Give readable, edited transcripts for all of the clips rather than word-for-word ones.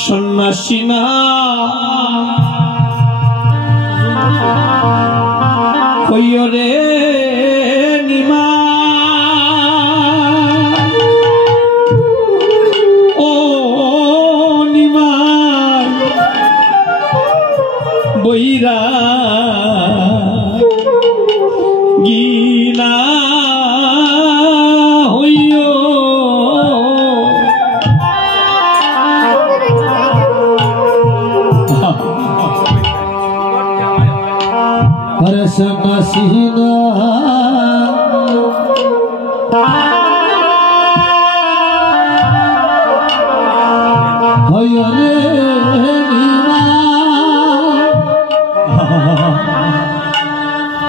সন্ন্যাসী না হইও রে নিমা ও নিমা বৈরা গিনা হইও সন্ন্যাসীনা হয় রে নিমা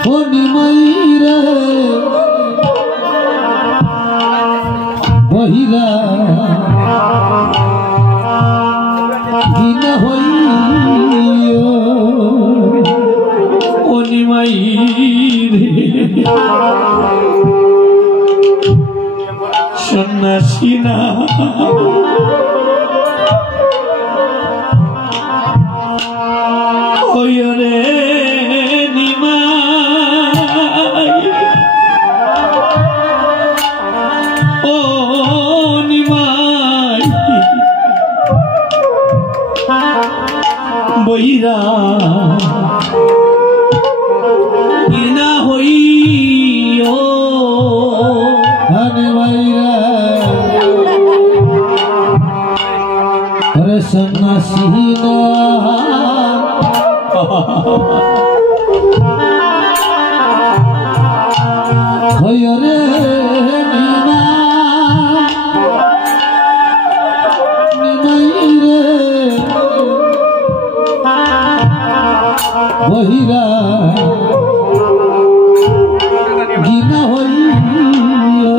ও নিমাই রে বহিরা ঘিনা হইও নিমাই সন্ন্যাসী না হইও রে নিমাই ও নিমাই বৈরা না হইও হরে বৈরা হরে সন্ন্যাসীনা হয় রে নিমা নিমাই রে বহিরা গিনা হইও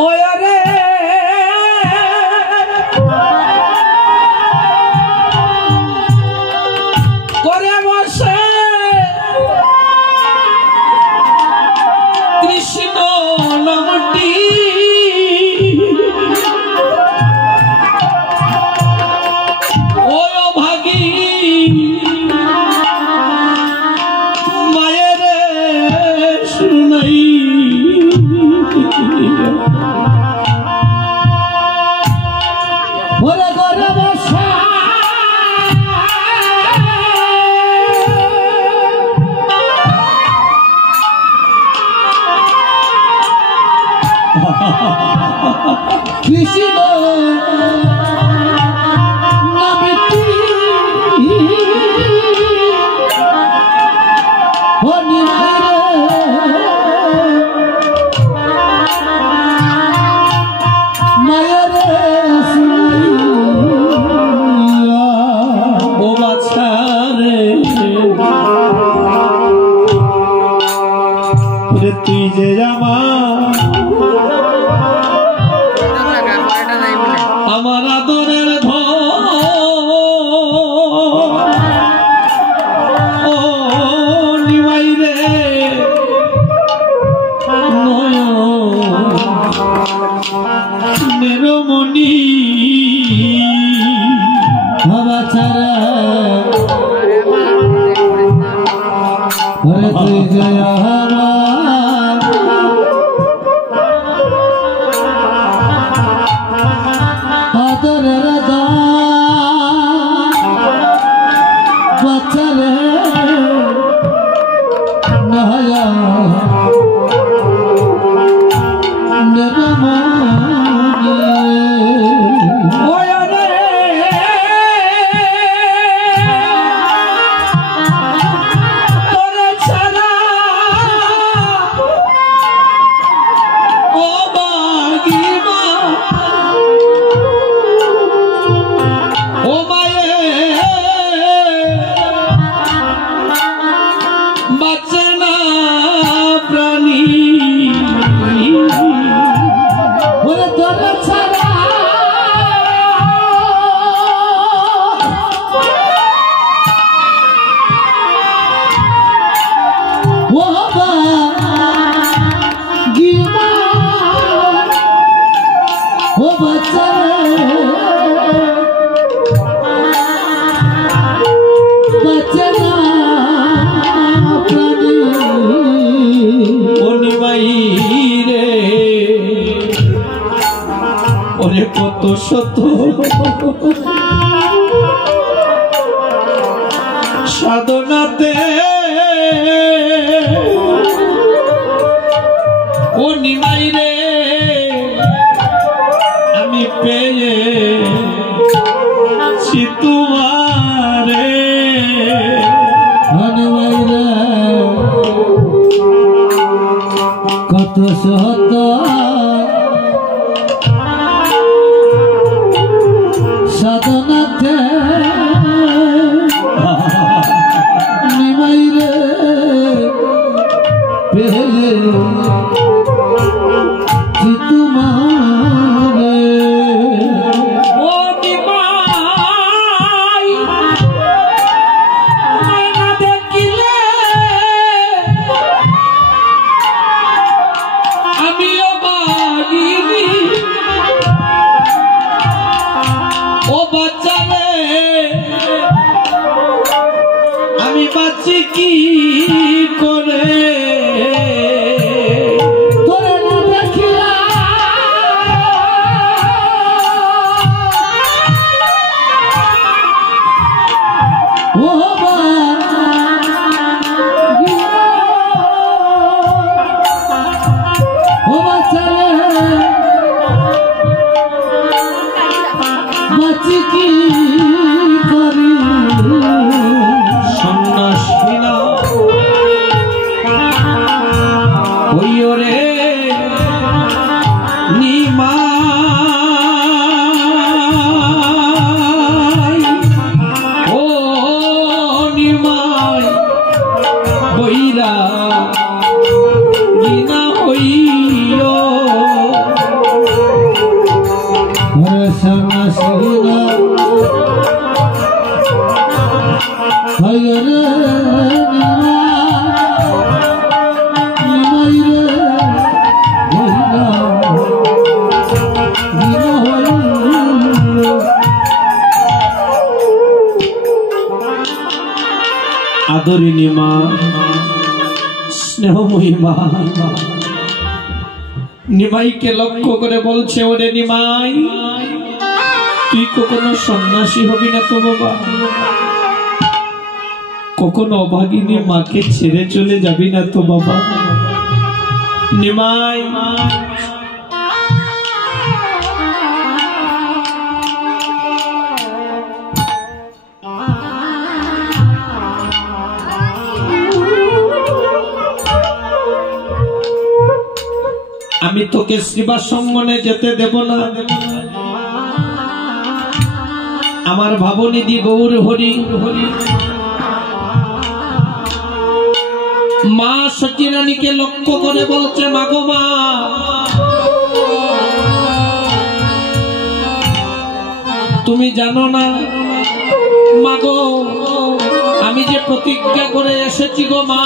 ওরে করে বসে কৃষ্ণ নামটি ও ভাগী মায়ের শুনাই ওরে করে বসা কৃষ্ণ নামটি ও মায়ের ও বাছা রে তুই যে আমার আদরের ও নিমাই রে নেরমণি বাবা ছাড়া হরে তুই জয় আমার বাঁচে না প্রাণী ও নিমাই রে ওরে কত শত সাধনাতে ও নিমাই রে আমি পেয়েছি তোমারে হনুমাইরা কত শত সাধনাতে নিমাইরে পেয়েছি তোমারে ও নিমাই না দেখিলে আমিও বাগিনি ও বাচ্চারে আমি বাঁচি কি করে তোরে না দেখিলা ও বাবা ও বাচ্চারে বাঁচি কি করি সন্ন্যাসীনা হইও রে নিমাই ও নিমাই বইরা গিনা হইও হরে সন্ন্যাসীরা হরে নিমাই রে হইলা গিনা হইল আদরিনী মা স্নেহময়ী মা নিমাইকে লক্ষ্য করে বলছে ওরে নিমাই তুই কখনো সন্ন্যাসী হবি না তো বাবা কখনো অভাগিনী মাকে ছেড়ে চলে যাবি না তো বাবা নিমাই আমি তোকে শ্রীবাসঙ্গনে যেতে দেব না আমার ভাবনিধি গৌর হরি মা সচিরানীকে লক্ষ্য করে বলছে মাগো মা তুমি জানো না মাগো আমি যে প্রতিজ্ঞা করে এসেছি গো মা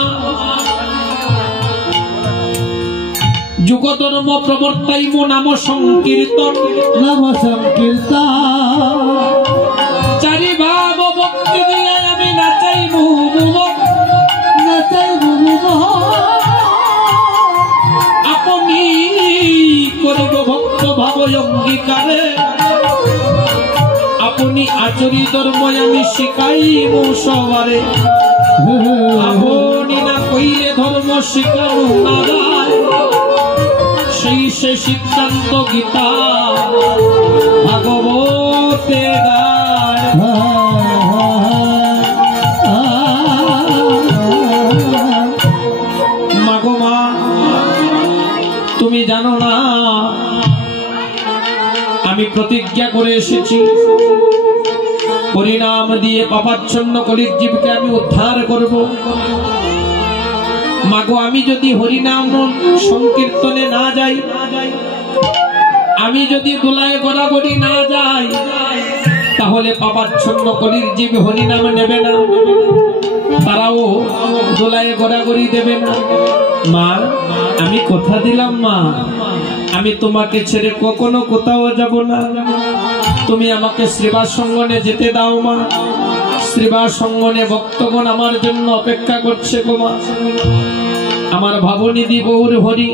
যুগধর্ম প্রবর্তাইব নাম সংকীর্তন নাম সংকীর্তন চারি ভাব ভক্তি দিয়ে আমি নাচাইব আপনি করিব ভক্ত ভাব অঙ্গীকারে আপনি আচরি ধর্ম আমি শিখাইব সবারে আপনি না কইলে ধর্ম শিখানো না যায় সেই সে সিদ্ধান্ত গীতা ভাগবতে গায় মাগো মা তুমি জানো না আমি প্রতিজ্ঞা করে এসেছি হরিনাম দিয়ে পাপাচ্ছন্ন কলির জীবকে আমি উদ্ধার করব মাগো আমি যদি হরিনাম সংকীর্তনে না যাই আমি যদি দোলায় গড়াগড়ি না যাই তাহলে পাপাচ্ছন্ন কলির জীব হরিনাম নেবে না তারাও দোলায় গড়াগড়ি দেবে না মা আমি কথা দিলাম মা আমি তোমাকে ছেড়ে কখনো কোথাও যাব না তুমি আমাকে শ্রীবাস সঙ্গনে যেতে দাও মা। শ্রীবাস সঙ্গনে ভক্তগণ আমার জন্য অপেক্ষা করছে গো মা। আমার ভাবনিধি গৌর হরি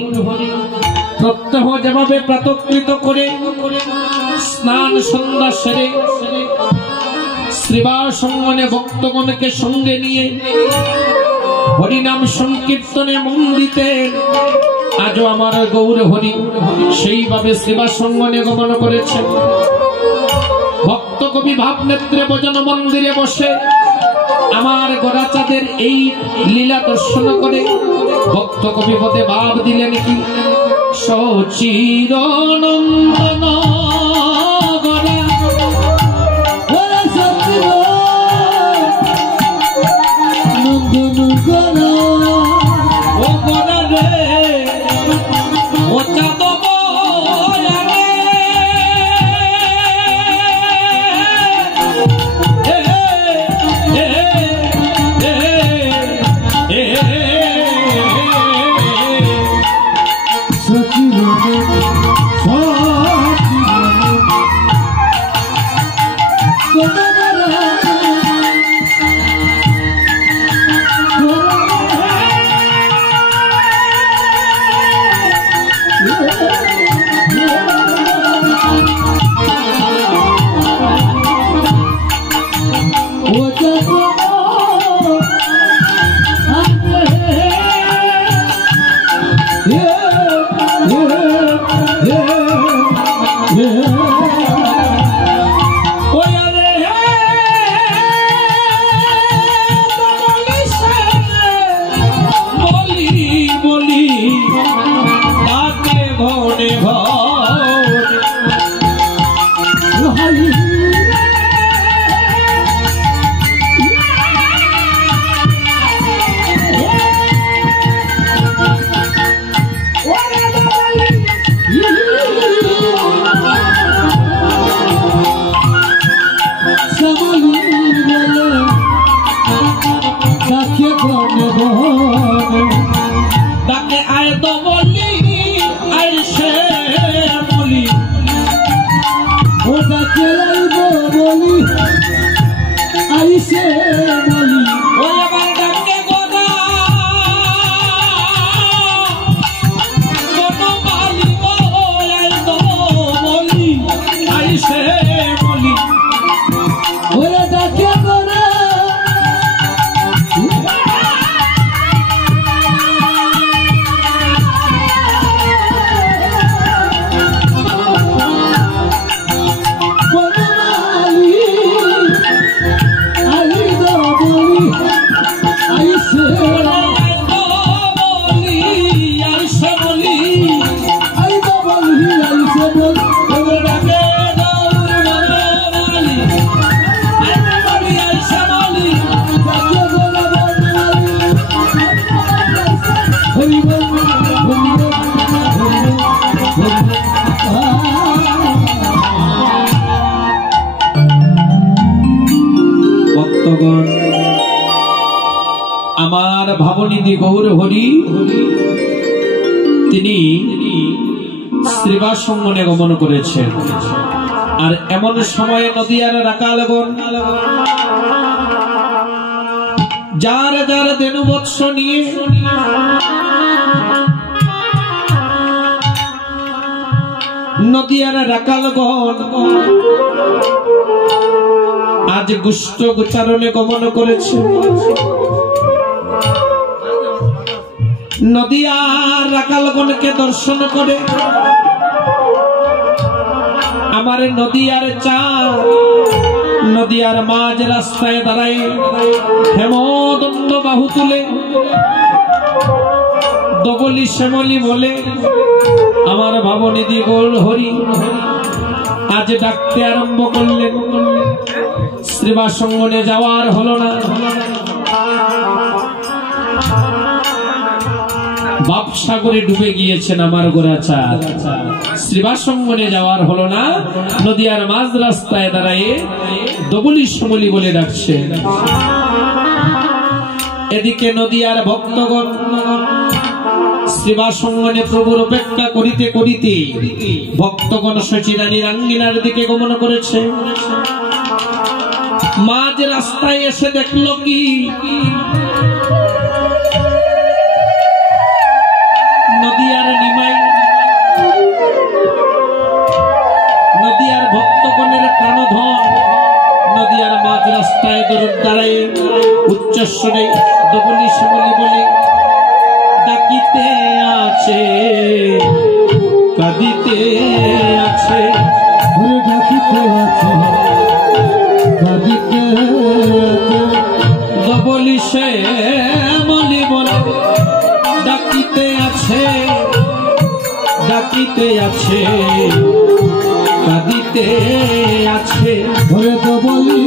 প্রত্যহ যেভাবে প্রাতকৃত করে স্নান সন্ধ্যা সেরে শ্রীবাস সঙ্গনে ভক্তগণকে সঙ্গে নিয়ে হরিনাম সংকীর্তনে মন দিতে, আজও আমার গৌর হরি সেইভাবে শ্রীবাস সঙ্গনে গমন করেছেন। ভক্ত কবি ভাবনেত্রে ভজন মন্দিরে বসে আমার গোরাচাঁদের এই লীলা দর্শন করে ভক্ত কবি পদে ভাব দিলেন কি, সচিরনন্দন গোরা নন্দন গোরা ও গোরা রে ও চাঁদ আমার ভাবনিধি গৌর হরি তিনি শ্রীবাস সঙ্গনে গমন করেছেন। আর এমন সময়ে নদিয়ার রাকালগণ যার যার দেনু বৎস নিয়ে নদিয়ার রাকালগণ আজ গুষ্ঠ গোচারণে গমন করেছে। নদিয়ার রাকালগণকে দর্শন করে আমার নদিয়ার চাঁদ নদিয়ার মাঝ রাস্তায় দাঁড়ায় হেমদণ্ড বাহু তুলে দগলি শ্যামলি বলে, আমার ভাবনিধি গৌর হরি আজ ডাকতে আরম্ভ করলেন। শ্রীবাস সঙ্গনে যাওয়ার হলো না, ভাবসাগরে ডুবে গিয়েছেন আমার গোরাচাঁদ। শ্রীবাস সঙ্গনে যাওয়ার হলো না, নদিয়ার মাঝ রাস্তায় দাঁড়ায় দবলি সমলি বলে ডাকছে। এদিকে নদিয়ার ভক্তগণ সেবা সঙ্গনে প্রভুর অপেক্ষা করিতে করিতে ভক্তগণ সচিরানীর আঙ্গিনার দিকে গমন করেছে। মাঝ রাস্তায় এসে দেখলো কি নদিয়ার নিমাই, নদিয়ার ভক্তগণের প্রাণধন নদিয়ার মাঝ রাস্তায় দাঁড়ায় উচ্চস্বরে দবলি শ্যামলি বলে ডাকিতে আছে, কাঁদিতে আছে, ডাকিতে আছে, কাঁদিতে আছে, দবলি শ্যামলি বলে ডাকিতে আছে, ডাকিতে আছে, কাঁদিতে আছে। ওরে তো বলি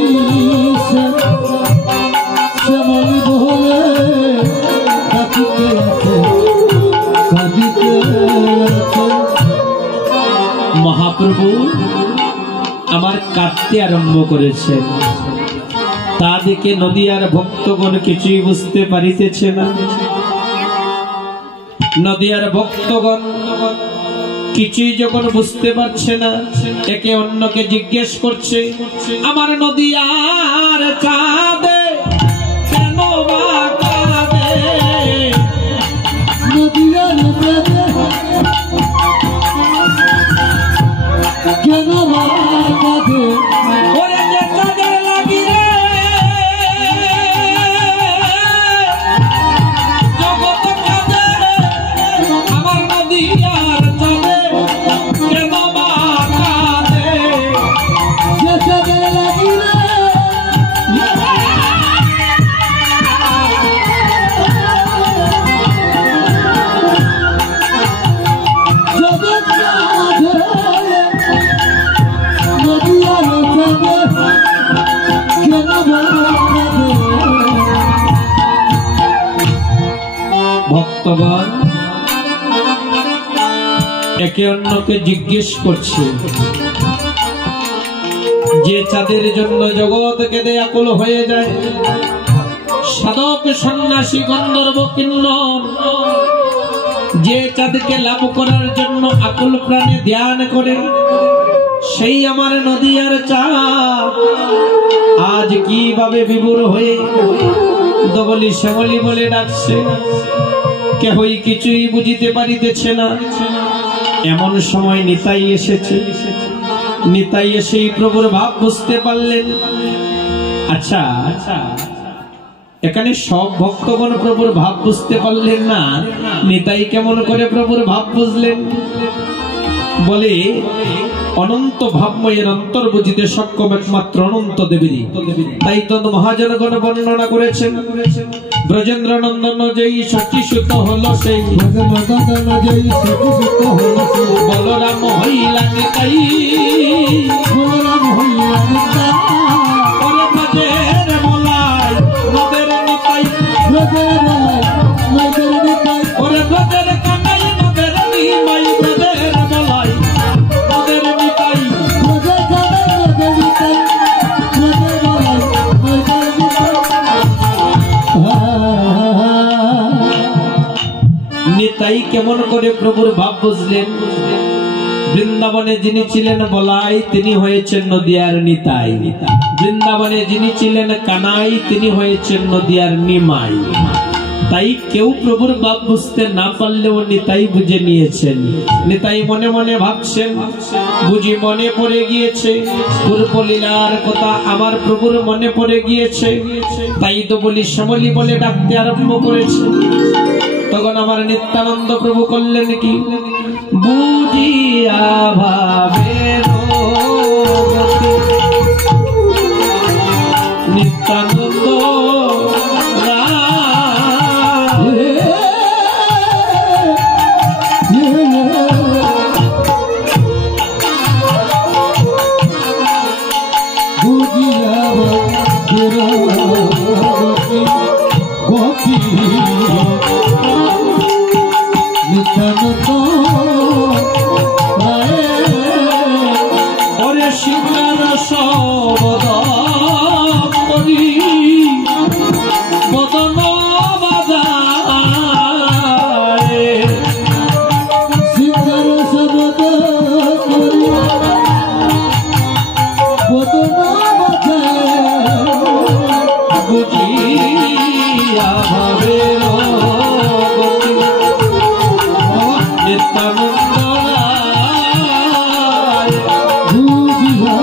শ্যামলি বলে ডাকিতে আছে, কাঁদিতে আছে। মহাপ্রভু আমার কাঁদতে আরম্ভ করেছেন, তা দেখে নদিয়ার ভক্তগণ কিছুই বুঝতে পারিতেছে না। নদিয়ার ভক্তগণ কিছুই যখন বুঝতে পারছে না, একে অন্যকে জিজ্ঞেস করছে, আমার নদিয়ার কাঁদে কেন বা কাঁদে, নদিয়ার কাঁদে কেন বা কাঁদে, ওরে যে কাঁদে লাগি রে জগৎ কাঁদে, আমার নদিয়ার কাঁদে কেন বা কাঁদে, যে কাঁদে লাগি রে জগৎ কাঁদে, নদিয়ার কাঁদে কেন বা কাঁদে। ভক্তগণ একে অন্যকে জিজ্ঞেস করছে, যে চাঁদের জন্য জগৎ কেঁদে আকুল হয়ে যায়, সাধক সন্ন্যাসী গন্ধর্ব কিন্নর যে চাঁদকে লাভ করার জন্য আকুল প্রাণে ধ্যান করে, সেই আমার নদিয়ার চাঁদ আজ কিভাবে বিভোর হয়ে দবলি শ্যামলি বলে ডাকছে, কেহই কিছুই বুঝিতে পারিতেছে না। এমন সময় নিতাই এসেছে, নিতাই এসেই প্রভুর ভাব বুঝতে পারলেন। আচ্ছা এখানে সব ভক্তগণ প্রভুর ভাব বুঝতে পারলেন না, নিতাই কেমন করে প্রভুর ভাব বুঝলেন? বলে অনন্ত ভাবময়ের অন্তর বুঝিতে সক্ষম একমাত্র অনন্ত দেবী। তাই তো মহাজনগণ বর্ণনা করেছেন, ব্রজেন্দ্র নন্দন যেই সচিসুত হলো সেই, বলরাম হইলা নিতাই, বলরাম হইলা নিতাই, ওরে ব্রজের মলাই নদের নিতাই, ব্রজের মলাই নদের নিতাই, ওরে ব্রজের কানাই নদের নিমাই, ব্রজের মলাই নদের নিতাই, ব্রজের কানাই নদের নিতাই, ব্রজের মলাই নদের নিতাই। নিতাই কেমন করে প্রভুর ভাব বুঝলেন? বৃন্দাবনে যিনি ছিলেন বলাই, তিনি হয়েছেন নদিয়ার নিতাই। বৃন্দাবনে যিনি ছিলেন কানাই, তিনি হয়েছেন নদিয়ার নিমাই। তাই কেউ প্রভুর ভাব বুঝতে না পারলেও নিতাই বুঝে নিয়েছেন। নিতাই মনে মনে ভাবছেন, বুঝি মনে পড়ে গিয়েছে পূর্ব লীলার কথা, আমার প্রভুর মনে পড়ে গিয়েছে, তাই তো বলি শ্যামলি বলে ডাকতে আরম্ভ করেছে। তখন আমার নিত্যানন্দ প্রভু করলেন কি, বুঝিয়া ভাবের গতি, নিত্যানন্দ ওরে শিবনার সবদ করি বদন বাজায়, বদনা বাজায় বুঝিয়া ভাবে গতি নিত্যানন্দ বুঝিয়া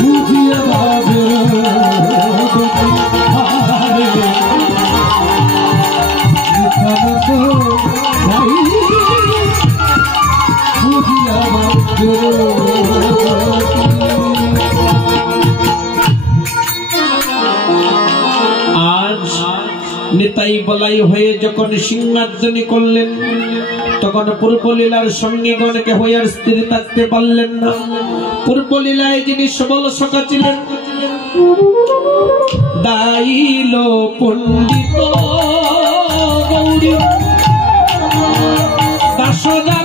বুঝিয়া ভাবে গতি হারে নিত্যানন্দ ভাই বুঝিয়া ভাবে নিতাই বলাই হয়ে যখন সিংহাসনী করলেন তখন পূর্বলীলার সঙ্গীগণকে হয়ে আর স্থির থাকতে পারলেন না। পূর্বলীলায় যিনি সবল সখা ছিলেন দাইল পণ্ডিত গৌরী দাসদার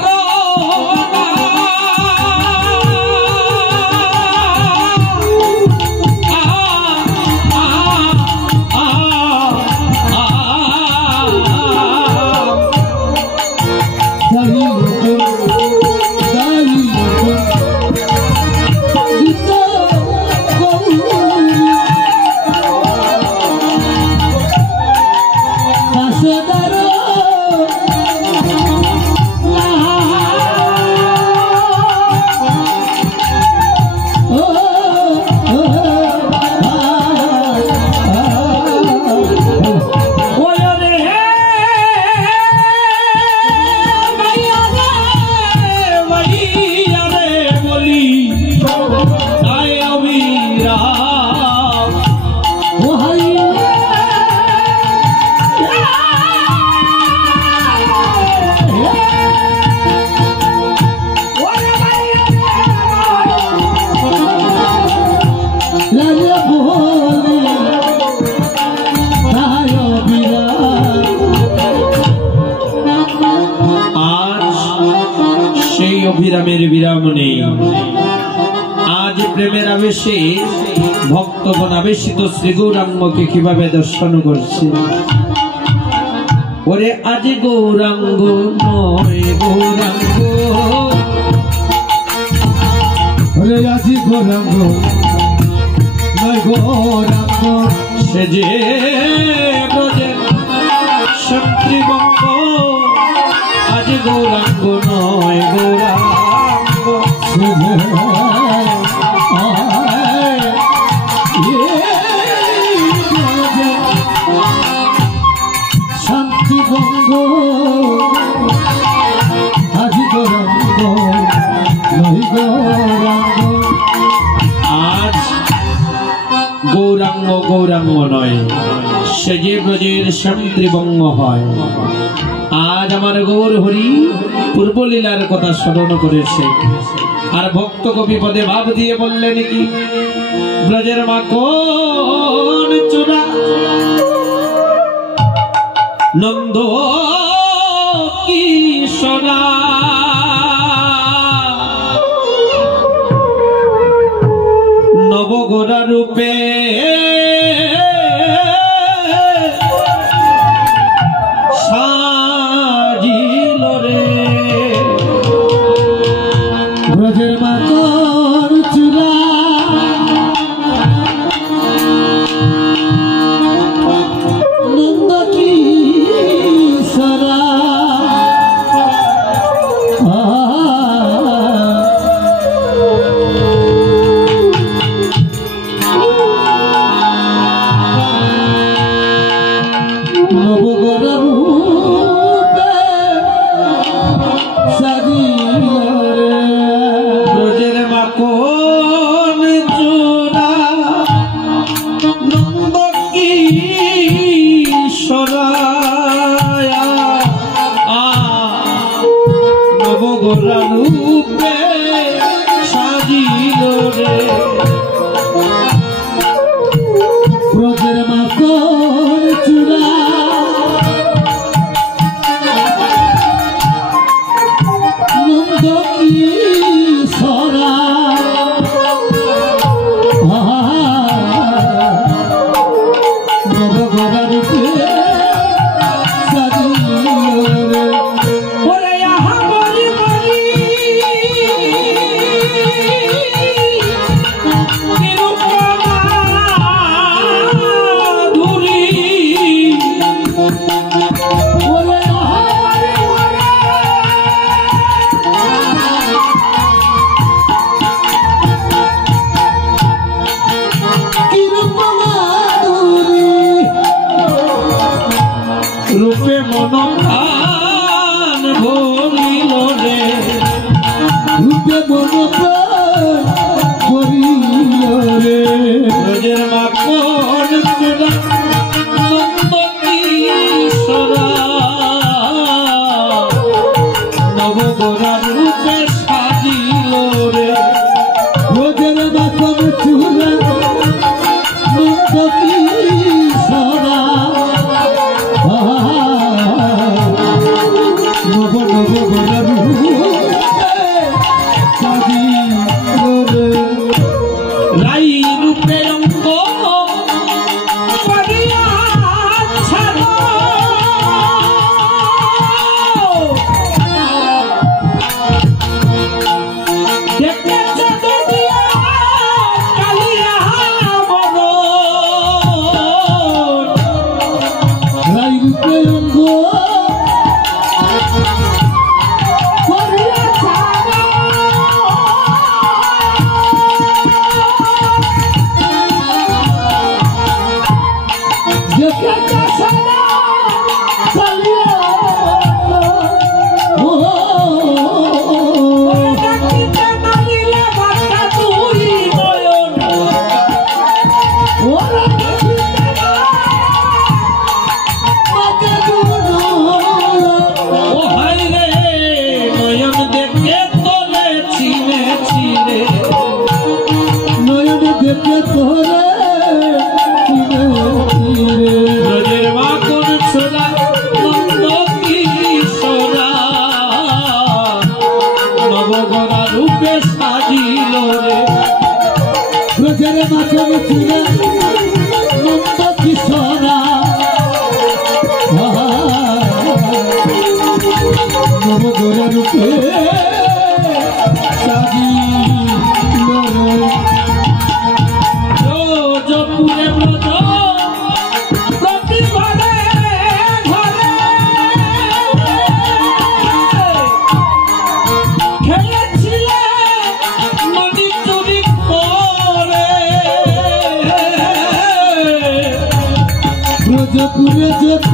অভিরামের বিরাম নেই। আজ প্রেমের আবেশে ভক্তগণ আবেশিত শ্রী গৌরাঙ্গকে কিভাবে দর্শন করছে। ওরে আজ গৌরাঙ্গ নয় গৌরাঙ্গ, ওরে আজ গৌরাঙ্গ নয় গৌরাঙ্গ, সে যে ব্রজের শত্রুবঙ্গ। আজ গৌরাঙ্গ নয় গৌরাঙ্গ, শান্তি বঙ্গ আজ গৌরাঙ্গ নয় গৌরাঙ্গ। আজ গৌরাঙ্গ গৌরাঙ্গ নয়, সে যে ব্রজের শান্তিবঙ্গ হয়। আজ আমার গৌর হরি পূর্বলীলার কথা স্মরণ করেছে। আর ভক্ত কবি পদে ভাব দিয়ে বললেন কি, ব্রজের মাখন চূড়া নন্দ কিশোরা, নবগোরা রূপে সাজিল রে। ব্রজের মাতর চূড়া নন্দ কিশোরা, নবগোরা রূপে সাজিল রে। ব্রজের মাখন চূড়া নন্দ কিশোরা, নবগোরা রূপে সাজিল রে। ব্রজের মাখন চূড়া নন্দ কিশোরা, নবগোরা রূপে সাজিল রে। ওরে আহা বলি বলি রূপে মন করিও রে ব্রজের মাখন চূড়া নন্দ কিশোরা নবগোরার রূপে সাজিল রে ব্রজের মাখন চূড়া নন্দ কিশোরা নব নব গোরার রাই রূপে অঙ্গ করিয়া ছাড়ো দেখেছে দুনিয়া কালিয়া মরণ রাই রূপে অঙ্গ করিয়া ছাড়ো দেখেছে সারা কালিয়া ডাকিতে নামিলে বাঁকা তুই নয়ন ওরা ডাকিতে মাকে দুনো ও হাই রে নয়ন দেখে তোলে চিনে চিনে নয়ন দেখে তোরে চিনে চিনে ব্রজের মাখন ছোড়া নন্দ কিশোরা নবগোরা রূপে সাজিল রে ব্রজের মাখন চূড়া নন্দ কিশোরা নবগোরা রূপে সাজিল রে ব্রজপুরে ব্রজ প্রতি ঘরে ঘরে খেলেছিলে নদী চুরি করে ব্রজপুরে যত